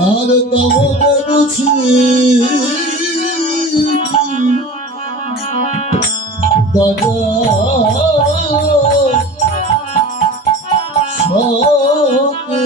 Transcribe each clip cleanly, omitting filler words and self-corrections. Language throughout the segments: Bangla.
আর তোমাকে বুঝি দাদা সকে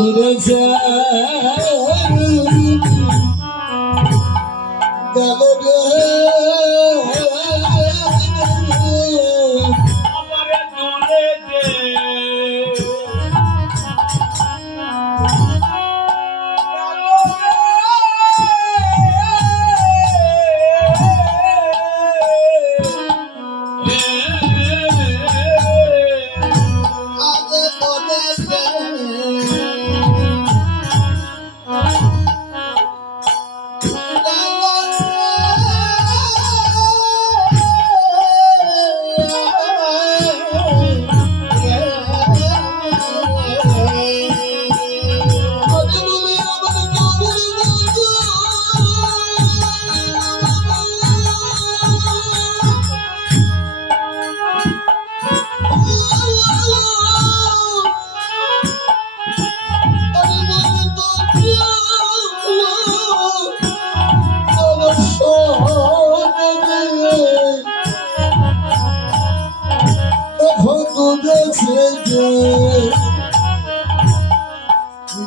দূরে গেল রে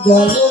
গেল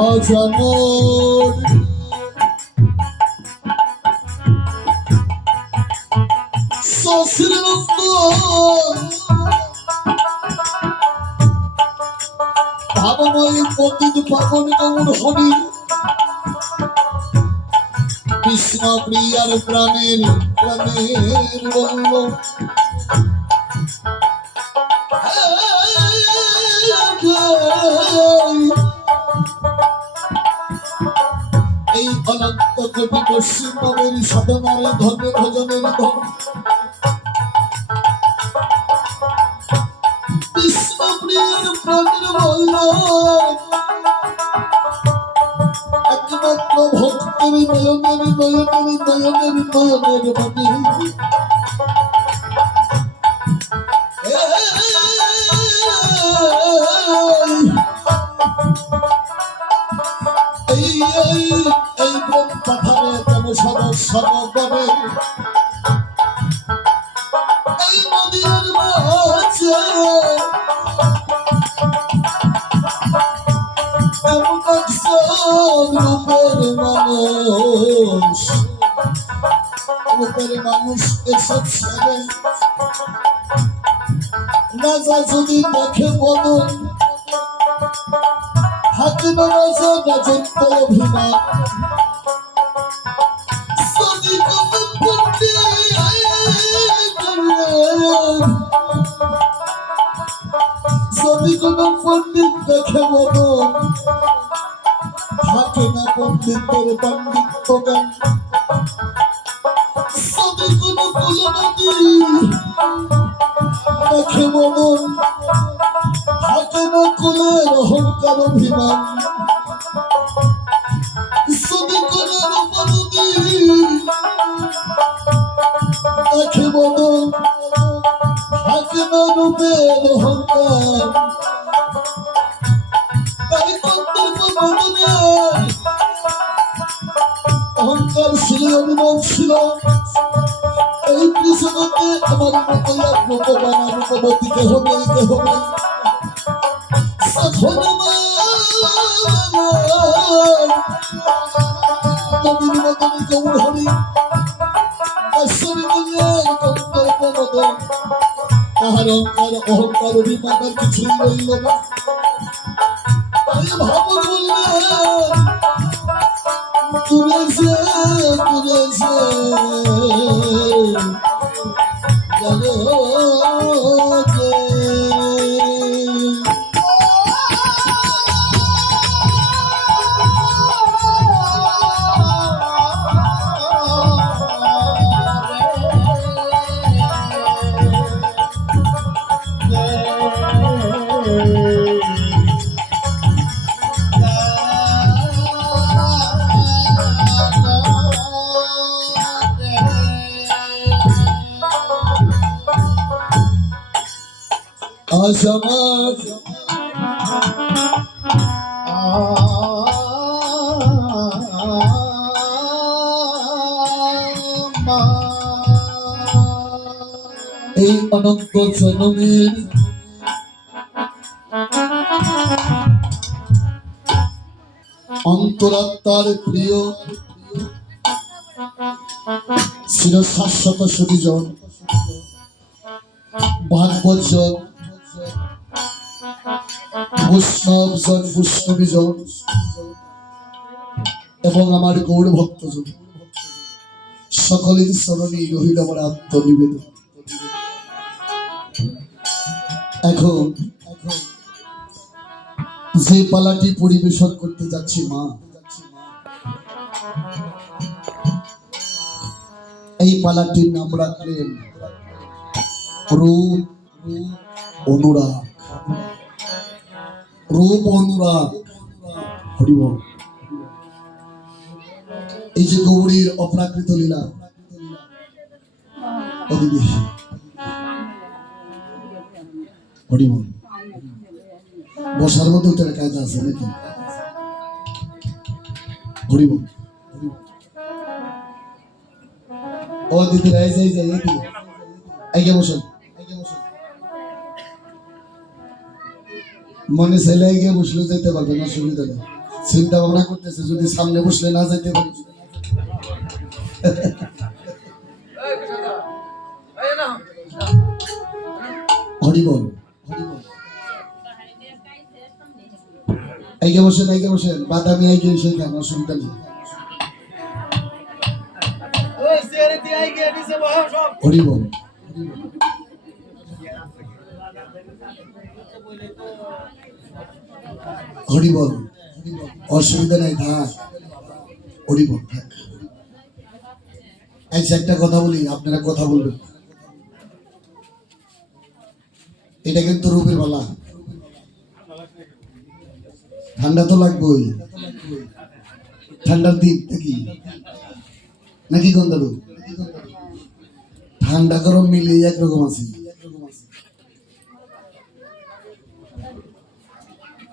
আজ আমার শ্বশুর ভাবময় পতিত পাবন গৌর হরি কৃষ্ণ প্রিয়ার প্রাণের প্রাণের বলল এই অনন্ত কোটি পশ্চিমবঙ্গের সাধনার ধর্ম ভজনের ধর্ম কৃষ্ণ প্রিয়ার প্রাণের বলল একমাত্র ভক্তের নয়নের নয়নের নয়নের নয়নের বাণী এই প্রেম পাঠানে কেন সর্বরে এই নদীর মাঝে এমন রূপের মানুষ এসেছে রাজা যদি দেখে বদল হাতে রাজা রাজত্ব অভিমান যদি কোনো পণ্ডিত দেখে বদল থাকে না পণ্ডিতের পাণ্ডিত্য জ্ঞান যদি কোনো কুলনদী দেখে বদল থাকে না কুলের অহংকার অভিমান যদি কোনো রূপনদী দেখে বদল থাকে না রূপের অহংকার অহংকার ছিল অভিমান ছিল এই কৃষ্ণকে আমার মতো রূপবানা রূপবতী কেহ নেই কেহ নেই নদীর মতন গৌর হরি তাহার অহংকার অভিমানের কিছুই রইল না তাই ভাবন বললেন তুলেছে জানো আজ আমার এই অনন্ত জন্মের অন্তরাত্মার প্রিয় চির শাশ্বত সুবিজন ভাগবতজন বৈষ্ণবজন বৈষ্ণবীজন এবং আমার গৌর ভক্তজন সকলের চরণে রহিল আমার আত্মনিবেদন। এখন যে পালাটি পরিবেশন করতে যাচ্ছি মা, এই পালাটির নাম রাখলেন রূপ অনুরাগ। রূপ অনুরাগ হরিবল। এই যে গৌরীর অপ্রাকৃত লীলা, হরিবল বসার মধ্যে ওটার কাজ আছে নাকি? হরিবল ও দিদি রাই যাই যাই আইগে বসেন, মনে ছেলে আইগে বসলে যেতে পারবেন, অসুবিধা নেই। চিন্তা ভাবনা করতেছে যদি সামনে বসলে না যাইতে পারি। হরিবল আইগে বসেন বাদামি আইগে সেখানে অসুবিধা নেই। হরিবল হরিবল অসুবিধা নাই থাক। হরিবল থাক। আচ্ছা একটা কথা বলি, আপনারা কথা বলবেন। এটা কিন্তু রূপের বালা, ঠান্ডা তো লাগবেই, ঠান্ডার দিক নাকি নাকি গন্ধালু ঠান্ডা গরম মিলে একরকম আছে।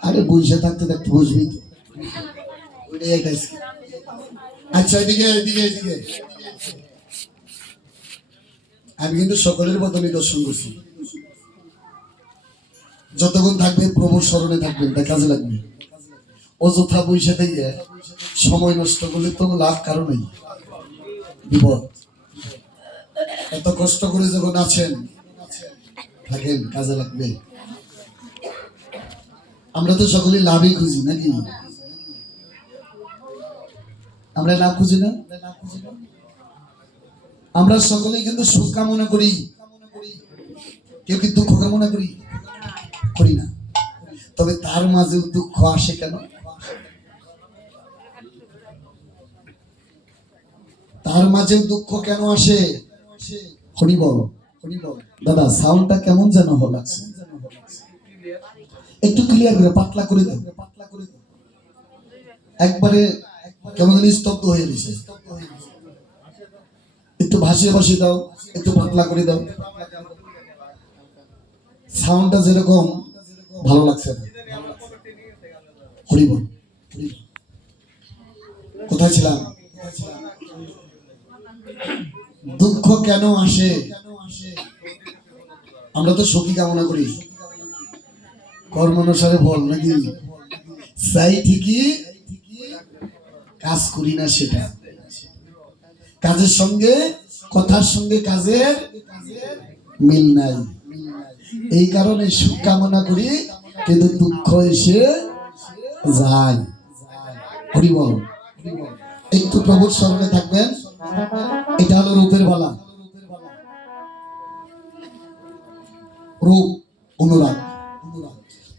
আরে বসে থাকতে থাকতে বসবি তো। আচ্ছা এদিকে এদিকে এদিকে আমি কিন্তু সকলের বদলে দর্শন করছি। যতক্ষণ থাকবে প্রভুর স্মরণে থাকবেন, তা কাজে লাগবে। অযথা বসে থেকে সময় নষ্ট করলে তো লাভ কারো নেই, বিপদ। এত কষ্ট করে যখন আছেন থাকেন, কাজে লাগবে। আমরা তো সকলেই লাভই খুঁজি নাকি? আমরা লাভ খুঁজি না? আমরা সকলেই কিন্তু সুখ কামনা করি, কেউ কি দুঃখ কামনা করি না। তবে তার মাঝেও দুঃখ আসে কেন? তার মাঝেও দুঃখ কেন আসে? হরিবল দাদা সাউন্ডটা কেমন যেন লাগছে, একটু ক্লিয়ার করে পাতলা করে দাও। একবারে কেমন যেন স্তব্ধ হয়ে গেছে। একটু ভাসিয়ে ভাসিয়ে দাও, একটু পাতলা করে দাও। সাউন্ডটা যেরকম ভালো লাগছে না। হরিবল কোথায় ছিলাম? দুঃখ কেন আসে? আমরা তো সুখী কামনা করি, কর্ম অনুসারে বল নাকি? চাই ঠিকই কাজ করি না, সেটা কাজের সঙ্গে কথার সঙ্গে কাজের মিল নাই। এই কারণে সুখ কামনা করি কিন্তু দুঃখ এসে যায়। হরিবল একটু প্রভুর স্মরণে থাকবেন। এটা হলো রূপের বালা, রূপ অনুরাগ।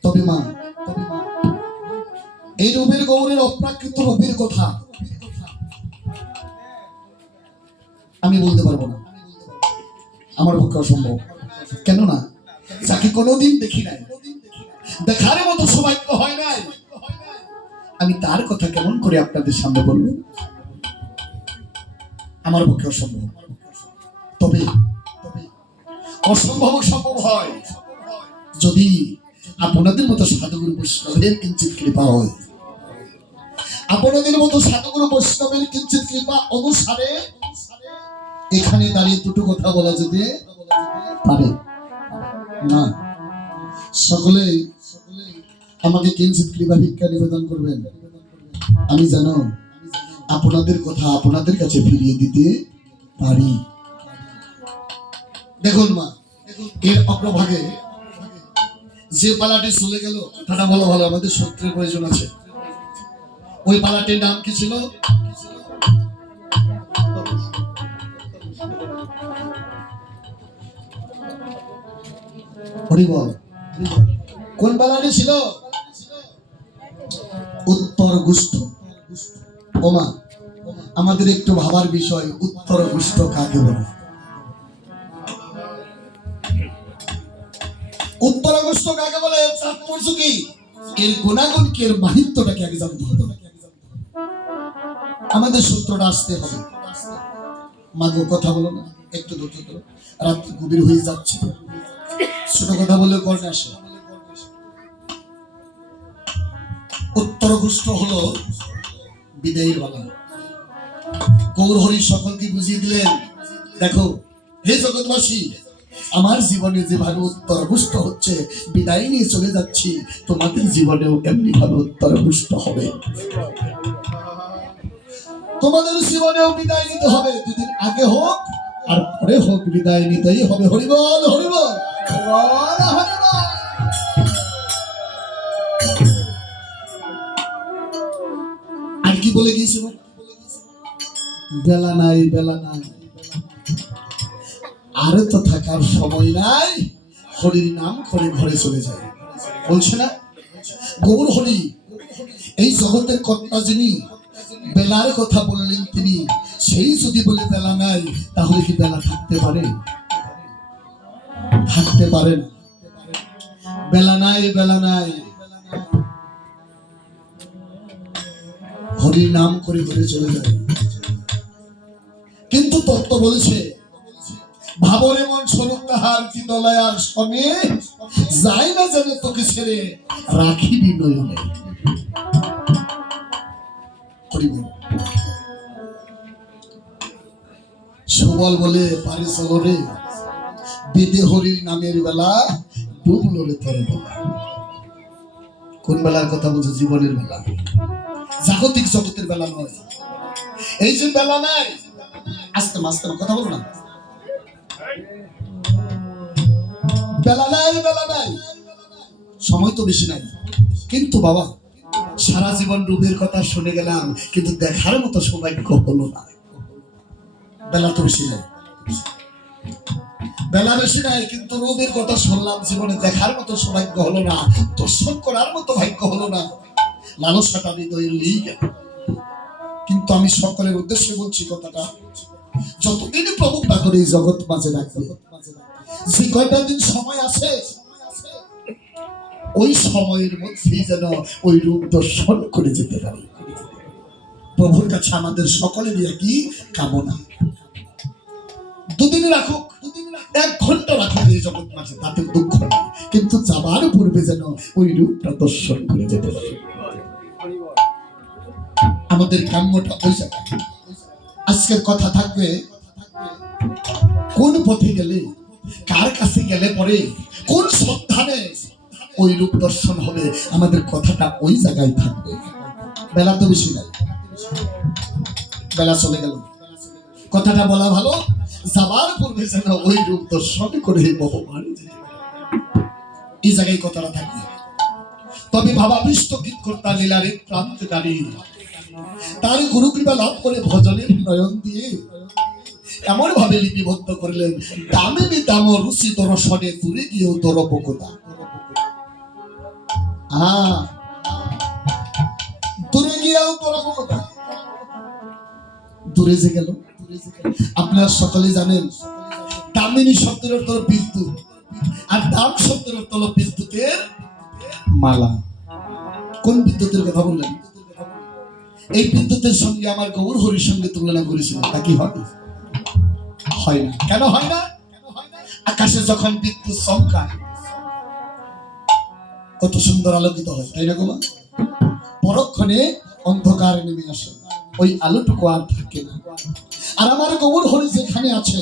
তবে মা এই রূপের গৌরের অপ্রাকৃত রূপের কথা আমি বলতে পারবো না, আমার পক্ষে অসম্ভব। কেননা যাকে কোনোদিন দেখি নাই, দেখার মতো সৌভাগ্য হয় নাই, আমি তার কথা কেমন করে আপনাদের সামনে বলবো? আমার পক্ষে অসম্ভব। তবে অসম্ভব সম্ভব হয় যদি আপনাদের মতো সাধুগুরু বৈষ্ণবের কিঞ্চিত কৃপা হয়। আপনাদের মতো সাধুগুরু বৈষ্ণবের কিঞ্চিত কৃপা অনুসারে এখানে দাঁড়িয়ে দুটো কথা বলা যেতে পারে না। সকলেই আমাকে কিঞ্চিত কৃপা ভিক্ষা নিবেদন করবেন। আমি জানো আপনাদের কথা আপনাদের কাছে ফিরিয়ে দিতে পারি। দেখুন মা, এর অগ্রভাগে যে পালাটি চলে গেল, কথাটা বলা ভালো, আমাদের সূত্রের প্রয়োজন আছে। ওই পালাটির নাম কি ছিল? হরিবল কোন পালাটি ছিল? উত্তর গুষ্ঠ। ওমা আমাদের একটু ভাবার বিষয়, উত্তর গুষ্ঠ কাকে বলে? উত্তর গুষ্ঠ কাকে বলে? তাৎপর্য কি? এর গুণাগুণ কি, এর মাহিত্যটাকে আগে জানতে হবে। আমাদের সূত্রটা আসতে হবে। মাগো কথা বলো না, একটু ধৈর্য ধরো, রাত্রি গভীর হয়ে যাচ্ছে, ছোট কথা বলে কর্ণে আসে। উত্তর গুষ্ঠ হলো বিদায়ীর বালা। গৌর হরি সকলকে বুঝিয়ে দিলেন, দেখো হে জগৎবাসী, আমার জীবনে যেভাবে উত্তরপুষ্ট হচ্ছে, বিদায় নিয়ে চলে যাচ্ছি, তোমাদের জীবনেও এমনি ভাবে উত্তরপুষ্ট হবে। তোমাদের জীবনেও বিদায় নিতে হবে, দুদিন আগে হোক আর পরে হোক, বিদায় নিতেই হবে। হরিবল হরিবল হরিবল। আর কি বলে গিয়েছিল? বেলা নাই, বেলা নাই, আরে তো থাকার সময় নাই, হরির নাম করে ঘরে চলে যায়। বলছে না গৌর হরি এই জগতের কর্তা যিনি, বেলার কথা বললেন তিনি, সেই যদি বলে বেলা নাই, তাহলে কি বেলা থাকতে পারে? থাকতে পারে না। বেলা নাই, বেলা নাই, হরির নাম করে ঘরে চলে যায়। কিন্তু তত্ত্ব বলেছে, ভাবরে মন স্বরূপ তাহার চিতলয়ার সনে, যায় না যেন তোকে ছেড়ে রাখিবি নয়নে। সুবল বলে পারে চলরে, বেদে হরির নামের বেলা ডুবলো রে তোর বেলা। কোন বেলার কথা বলছে? জীবনের বেলা, জাগতিক জগতের বেলা নয়। এই যে বেলা নাই, আস্তে আস্তে কথা বলো না, বেলা নাই, বেলা নাই, সময় তো বেশি নাই। কিন্তু বাবা সারা জীবন রূপের কথা শুনে গেলাম, কিন্তু দেখার মতো সৌভাগ্য হলো না। বেলা তো বেশি নাই, বেলা বেশি নাই, কিন্তু রূপের কথা শুনলাম, জীবনে দেখার মতো সৌভাগ্য হলো না, দর্শন করার মতো ভাগ্য হলো না। লালসাটা হৃদয়ের লিয়ে গেল। কিন্তু আমি সকলের উদ্দেশ্যে বলছি কথাটা, যতদিন প্রভু না করে এই জগৎ মাঝে রাখবে, যে কয়টা দিন সময় আছে, ওই সময়ের মধ্যেই যেন ওই রূপ দর্শন করে যেতে পারি। প্রভুর কাছে আমাদের সকলেরই একই কামনা। দুদিন রাখুক, 1 ঘন্টা রাখুক এই জগৎ মাঝে, তাতে দুঃখ নেই, কিন্তু যাবার পূর্বে যেন ওই রূপটা দর্শন করে যেতে পারি। আমাদের কাম্যটা ওই জায়গায়। আজকের কথা থাকবে, কোন পথে গেলে, কার কাছে গেলে পরে, কোন সন্ধানে ওই রূপ দর্শন হবে, আমাদের কথাটা ওই জায়গায় থাকবে। বেলা তো বেশি নাই, বেলা চলে গেল, কথাটা বলা ভালো, যাবার পূর্বে যেন ওই রূপ দর্শন করে ভগবান, এই জায়গায় কথাটা থাকবে। তবে ভাবাবিষ্ট কীর্তকর্তা লীলার এক প্রান্তে দাঁড়িয়ে তার গুরু কৃপা লাভ করে ভজনের নয়ন দিয়ে এমন ভাবে লিপিবদ্ধ করলেন, দামে দাম রুচি তোর সনে, দূরে গিয়েও তোর বকতা। দূরে গিয়েও তোর বকতা। দূরে যে গেল, আপনারা সকলে জানেন, দামিনী শব্দের অর্থ বিদ্যুৎ, আর দাম শব্দের অর্থ হলো বিদ্যুতের মালা। কোন বিদ্যুতের কথা বললেন? এই বিদ্যুতের সঙ্গে আমার গৌর হরির সঙ্গে তুলনা করেছিলেন, তা কি হয়? হয় না। কেন হয় না? আকাশে যখন বিদ্যুৎ চমকায় কত সুন্দর আলোকিত হয়, তাই না গো মা? পরক্ষণে অন্ধকার নেমে আসে, ওই আলোটুকু আর থাকে না। আর আমার গৌর হরি যেখানে আছে,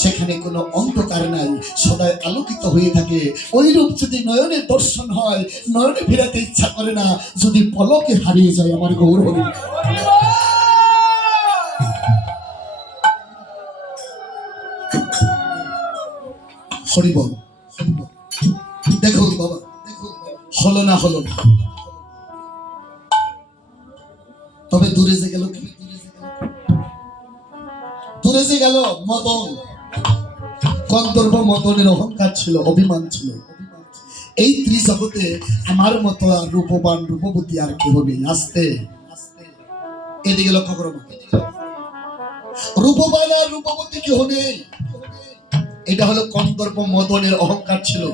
সেখানে কোনো অন্ধকার নাই, সদাই আলোকিত হয়ে থাকে। ওই রূপ যদি নয়নে দর্শন হয়, নয়নে ফেরাতে ইচ্ছা করে না, যদি পলকে হারিয়ে যায় আমার গৌর হরি। হরিবল। দেখুন বাবা, হলো না, হলো না। তবে দূরে যে গেল কি? দূরে যে গেল মদন, গন্ধর্ব মদনের অহংকার ছিল, অভিমান ছিল। এই ত্রিজগতে আমার মতো রূপবান রূপবতী আর কেহ নেই। আসতে এদিকে লক্ষ্য করো, রূপবান আর রূপবতী কেহ নেই। এটা হলো গন্ধর্ব মদনের অহংকার ছিল।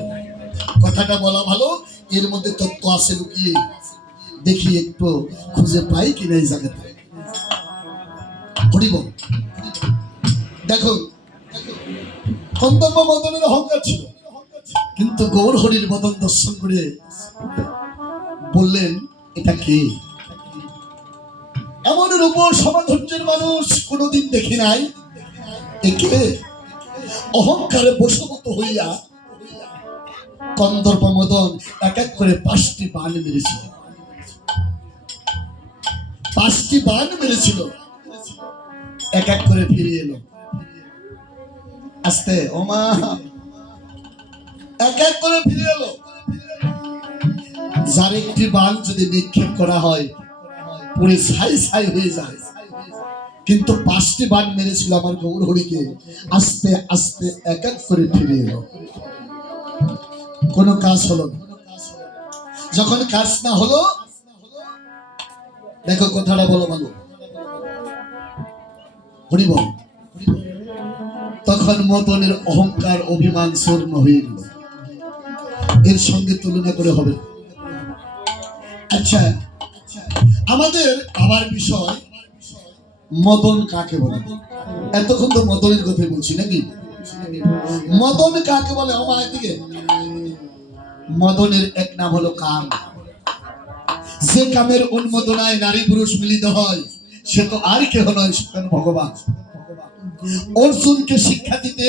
কথাটা বলা ভালো, এর মধ্যে তত্ত্ব আছে লুকিয়ে, দেখি একটু খুঁজে পাই কিনা এই জায়গাতে। হরিবল। দেখুন, গন্ধর্ব মদনের অহংকার ছিল, কিন্তু গৌর হরির মদন দর্শন করে বললেন, এটা কে? এমন রূপ সমাধর্যের মানুষ কোনোদিন দেখি নাই। একে অহংকারে বশবর্ত হইয়া কন্দর্প মদন এক এক করে 5টি বাণ মেরেছিল। 5টি বাণ মেরেছিল, এক এক করে ফিরে এলো। আস্তে ওমা, এক এক করে ফিরে এলো। যার একটি বাণ যদি নিক্ষেপ করা হয় পুরো ছাই ছাই হয়ে যায়, কিন্তু 5টি বাণ মেরেছিল আমার গৌরহরিকে, আস্তে আস্তে এক এক করে ফিরে এলো। কোনো কাজ হলো না। যখন কাজ না হলো, দেখো কথাটা বলো ভালো, হরি বল, তখন মদনের অহংকার অভিমান চূর্ণ হয়ে গেল। এর সঙ্গে তুলনা করে হবে। আচ্ছা, আমাদের আবার বিষয় মদন কাকে বলে? এতক্ষণ তো মদনের কথা বলছি নাকি? মদন কাকে বলে? আমার দিকে মদনের এক নাম হলো কাম। যে কামের উন্মোদনায় নারী পুরুষ মিলিত হয় সে তো আর কেহ নয়, স্বয়ং ভগবান। অর্জুনকে শিক্ষা দিতে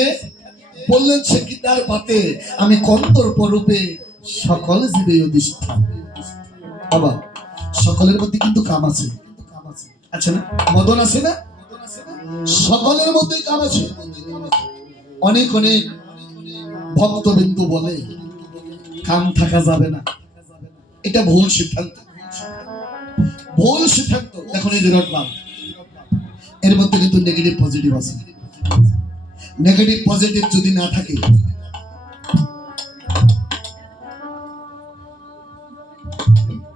বললেন, সে গীতার পাতে আমি কন্দর্প রূপে সকল জীবে অধিষ্ঠান। বাবা, সকলের মধ্যে কিন্তু কাম আছে, আছে না? মদন আছে না? সকলের মধ্যে কাম আছে। অনেক অনেক ভক্তবিন্দু বলে কাম থাকা যাবে না, এটা ভুল সিদ্ধান্ত, ভুল সিদ্ধান্ত। এখন এই যে রটলাম, এর মধ্যে কিন্তু নেগেটিভ পজিটিভ আছে। নেগেটিভ পজিটিভ যদি না থাকে,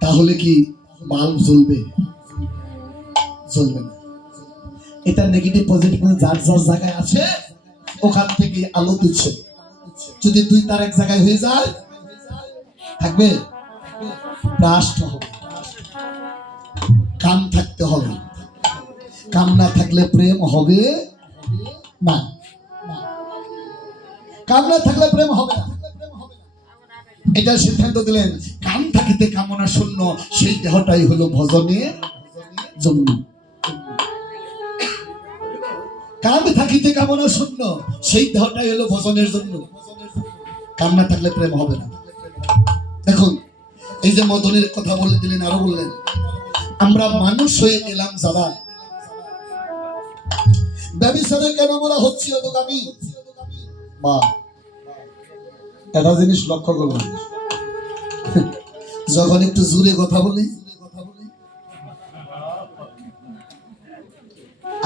তাহলে কি বাল্ব জ্বলবে? জ্বলবে না। এটা নেগেটিভ পজিটিভ যার যার জায়গায় আছে ওখান থেকে আলো দিচ্ছে। যদি 2 তার এক জায়গায় হয়ে যায়, থাকবে? ব্রাস্ট হবে। কাম থাকতে হবে, কাম না থাকলে প্রেম হবে না, কাম না থাকলে প্রেম হবে না। এটা সিদ্ধান্ত দিলেন। কাম থাকিতে কামনা শূন্য, সেই দেহটাই হলো ভজনের জন্য। কাম থাকিতে কামনা শূন্য, সেই দেহটাই হলো ভজনের জন্য। কাম না থাকলে প্রেম হবে না। দেখুন, এই যে মদনের কথা বলে দিলেন, আরো বললেন আমরা মানুষ হয়ে এলাম যারা, ব্যভিচারে কেন বলা হচ্ছে অধোগামী? মা, একটা জিনিস লক্ষ্য করলাম, যখন একটু জোরে কথা বলি,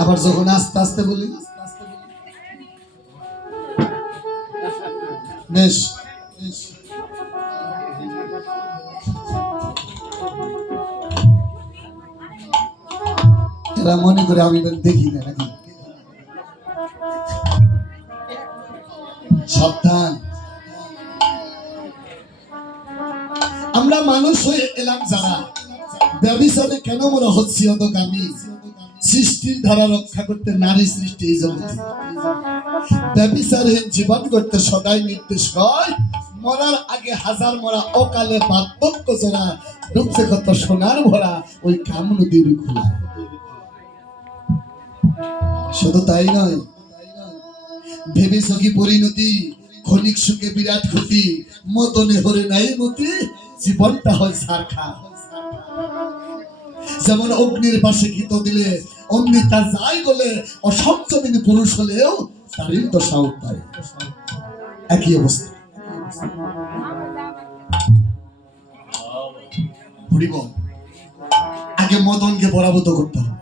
আবার যখন আস্তে আস্তে বলি বেশ, এরা মনে করে আমি দেখি না নাকি? সাবধান, আমরা মানুষ হয়ে এলাম যারা, ব্যভিচারে কেন মনে হচ্ছে অধোগামী? সৃষ্টির ধারা রক্ষা করতে নারী সৃষ্টি এই জগতে, ব্যভিচারহীন জীবন করতে সদাই নির্দেশ হয়। মরার আগে হাজার মরা, অকালে বার্ধক্য জোড়া, ডুবছে কত সোনার ভরা ওই কাম নদীর খোলা। শুধু তাই নয়, ভেবেছ কি পরিণতি? ক্ষণিক সুখে বিরাট ক্ষতি, মদনে হরে নাই মতি, জীবনটা হয় সারখা। যেমন অগ্নির পাশে ঘিত দিলে অগ্নি তা যাই বলে, অসংযমিনী পুরুষ হলেও তারই দশা উদ্ধার। একই অবস্থা। আগে মদনকে পরাভূত করতে হবে।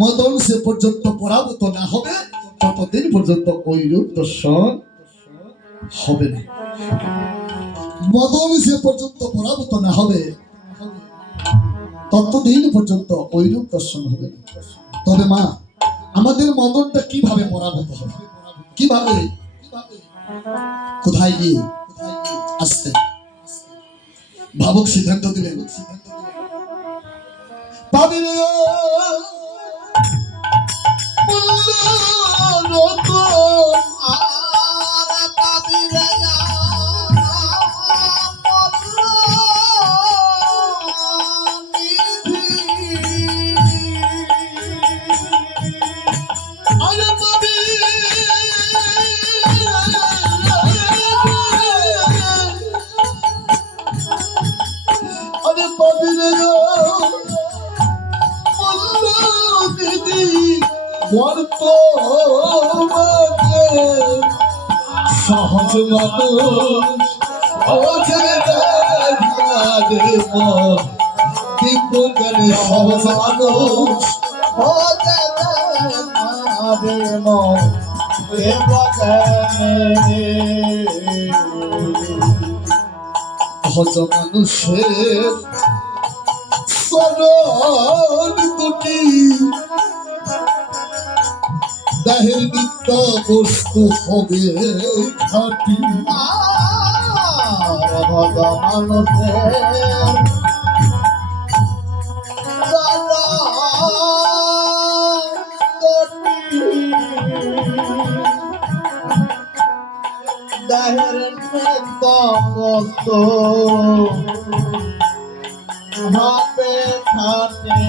মদন সে পর্যন্ত পরাভূত না হবে ততদিন পর্যন্ত ঐরূপ দর্শন হবে না। মদন সে পর্যন্ত পরাভূত না হবে ততদিন পর্যন্ত ঐরূপ দর্শন হবে না। তবে মা, আমাদের মদনটা কিভাবে পরাভূত হবে? কিভাবে? কোথায় গিয়ে? আসতে ভাবুক সিদ্ধান্ত দিলেন, পাবিলে ফিরে গো বললো দিদি বর্তমানে সহজ মানুষ অচেনা বিজ্ঞানে সহজ মানুষ সহজ মানুষের চরণ দুটি দেহের নিত্য বস্তু হবে খাটি মানুষের দেহের নিত্য বস্তু হবে খাটি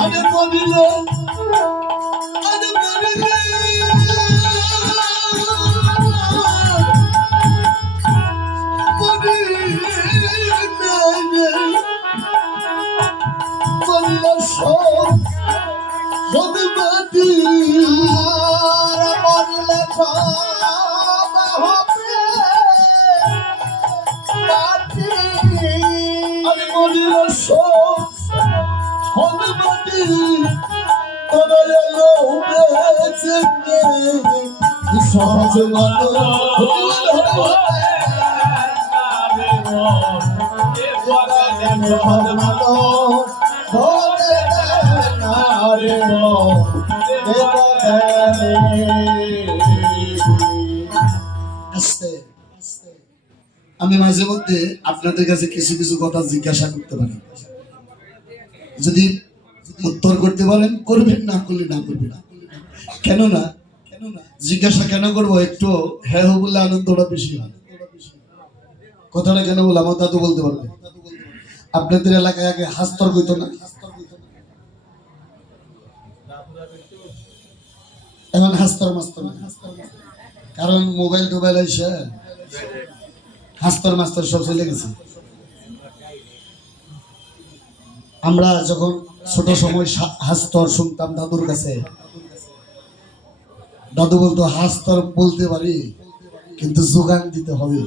আরে বলিলে সহজ আমি মাঝে মধ্যে আপনাদের কাছে কিছু কিছু কথা জিজ্ঞাসা করতে পারি, যদি উত্তর করতে পারেন করবেন, না করলে না করবেন। কেননা জিজ্ঞাসা কেন করবো, একটু হ্যাঁ বললে আনন্দটা বেশি হয়। কথাটা কেন বলে আমার দাদু বলতে পারবে, আপনাদের এলাকায় আগে হাস্তর কইতো না, এখন হাস্তর মাস্তর না, কারণ মোবাইল টোবাইল এসে হাস্তর মাস্তর সব চলে গেছে। আমরা যখন ছোট সময় হাস্তর শুনতাম দাদুর কাছে, দাদু বলতো হাস্তর বলতে পারি কিন্তু যোগান দিতে হবে।